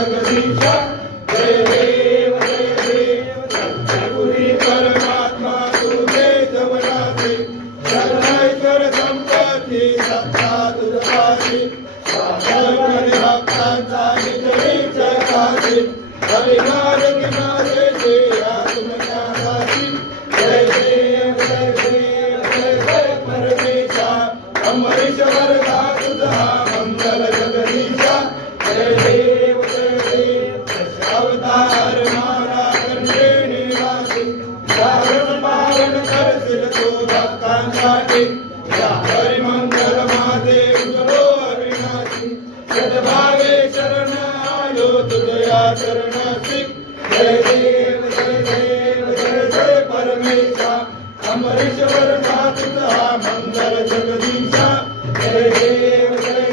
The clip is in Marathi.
जगदीशा जय देव सद्गुरी परमात्मा तुझे जवनाचे सर्वेश्वर संपत्ती सत्ता तुझाची साधन भक्तांचा निज काशी हरिनाम किनारे ते तुमच्या दासी जय देव जय परमेशा अमरीश्वर का तुझा मंगल जगदीशा जय देव अवतार मारा कंठे निवासी सारण पालन करशील तो भक्तांसाठी या हरिमंगल माझे उजलो अविनाशी सद्भावे शरण आलो तुझ्या चरणाशी जय देव जय परमेशा अमरीश्वर का तुझा मंगल जगदीशा जय देव